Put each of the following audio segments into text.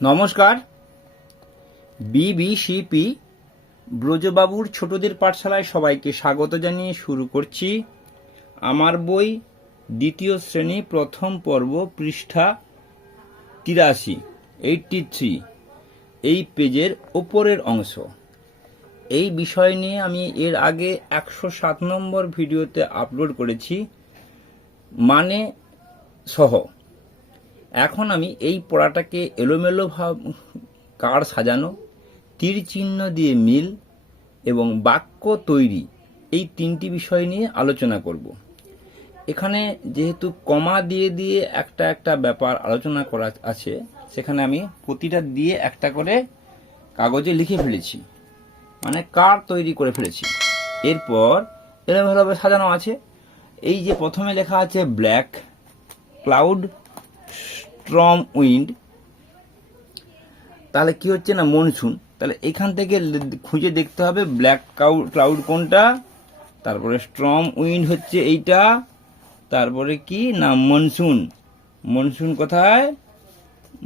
নমস্কার। বিবিসিপি ব্রজবাবুর ছোটদের পাঠশালায় সবাইকে স্বাগত জানিয়ে শুরু করছি। আমার বই দ্বিতীয় শ্রেণি, প্রথম পর্ব, পৃষ্ঠা তিরাশি এইটটি থ্রি এই পেজের ওপরের অংশ। এই বিষয় নিয়ে আমি এর আগে একশো সাত নম্বর ভিডিওতে আপলোড করেছি। মানে সহ। এখন আমি এই পড়াটাকে এলোমেলো ভাব, কার সাজানো, তীর চিহ্ন দিয়ে মিল এবং বাক্য তৈরি এই তিনটি বিষয় নিয়ে আলোচনা করব। এখানে যেহেতু কমা দিয়ে দিয়ে একটা একটা ব্যাপার আলোচনা করা আছে, সেখানে আমি প্রতিটা দিয়ে একটা করে কাগজে লিখে ফেলেছি। মানে কার তৈরি করে ফেলেছি। এরপর এলোমেলোভাবে সাজানো আছে। এই যে প্রথমে লেখা আছে ব্ল্যাক, ক্লাউড স্ট্রম উইন্ড, তাহলে কি হচ্ছে না মনসুন? তাহলে এখান থেকে খুঁজে দেখতে হবে ব্ল্যাক ক্লাউড কোনটা? তারপরে স্ট্রম উইন্ড হচ্ছে এইটা, তারপরে কি না মনসুন? মনসুন কোথায়?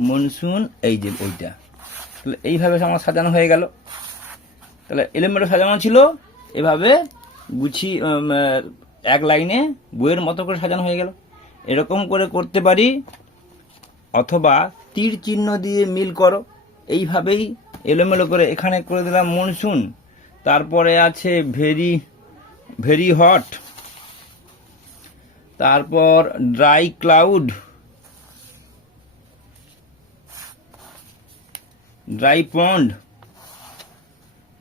মনসুন এই যে ওইটা তাহলে এইভাবে আমার সাজানো হয়ে গেল। তাহলে এলোমেলো সাজানো ছিল, এভাবে গুছি এক লাইনে বইয়ের মতো করে সাজানো হয়ে গেল। এরকম করে করতে পারি অথবা তীর চিহ্ন দিয়ে মিল করো। এইভাবেই এলোমেলো করে এখানে করে দিলাম মনসুন। তারপরে আছে ভেরি ভেরি হট। তারপর ড্রাই ক্লাউড। Dry pond.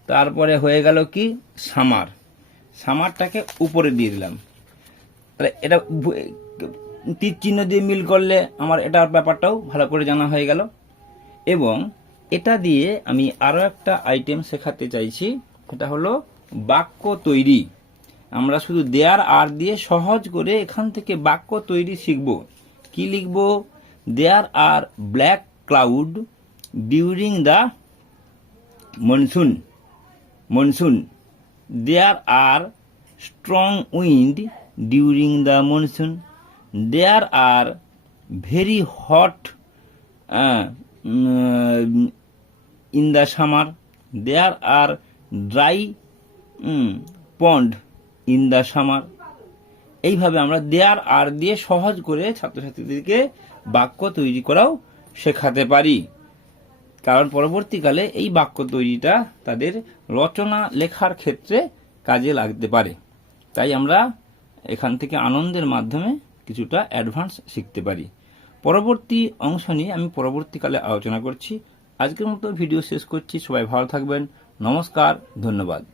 তারপরে হয়ে গেল কি? সামার। সামারটাকে উপরে দিয়ে দিলাম। তাহলে এটা তীর চিহ্ন দিয়ে মিল করলে আমার এটার ব্যাপারটাও ভালো করে জানা হয়ে গেল। এবং এটা দিয়ে আমি আরও একটা আইটেম শেখাতে চাইছি, সেটা হলো বাক্য তৈরি। আমরা শুধু দেয়ার আর দিয়ে সহজ করে এখান থেকে বাক্য তৈরি শিখব। কি লিখব? There are black cloud during the monsoon monsoon there are strong wind during the monsoon there are very hot in the summer there are dry pond in the summer এইভাবে আমরা দেয়ার আর দিয়ে সহজ করে ছাত্রছাত্রীদেরকে বাক্য তৈরি করাও শেখাতে পারি। কারণ পরবর্তীকালে এই বাক্য তৈরিটা তাদের রচনা, লেখার ক্ষেত্রে কাজে লাগতে পারে। তাই আমরা এখান থেকে আনন্দের মাধ্যমে কিছুটা অ্যাডভান্স শিখতে পারি। পরবর্তী অংশ নিয়ে আমি পরবর্তীকালে আলোচনা করছি। আজকের মতো ভিডিও শেষ করছি। সবাই ভালো থাকবেন। নমস্কার। ধন্যবাদ।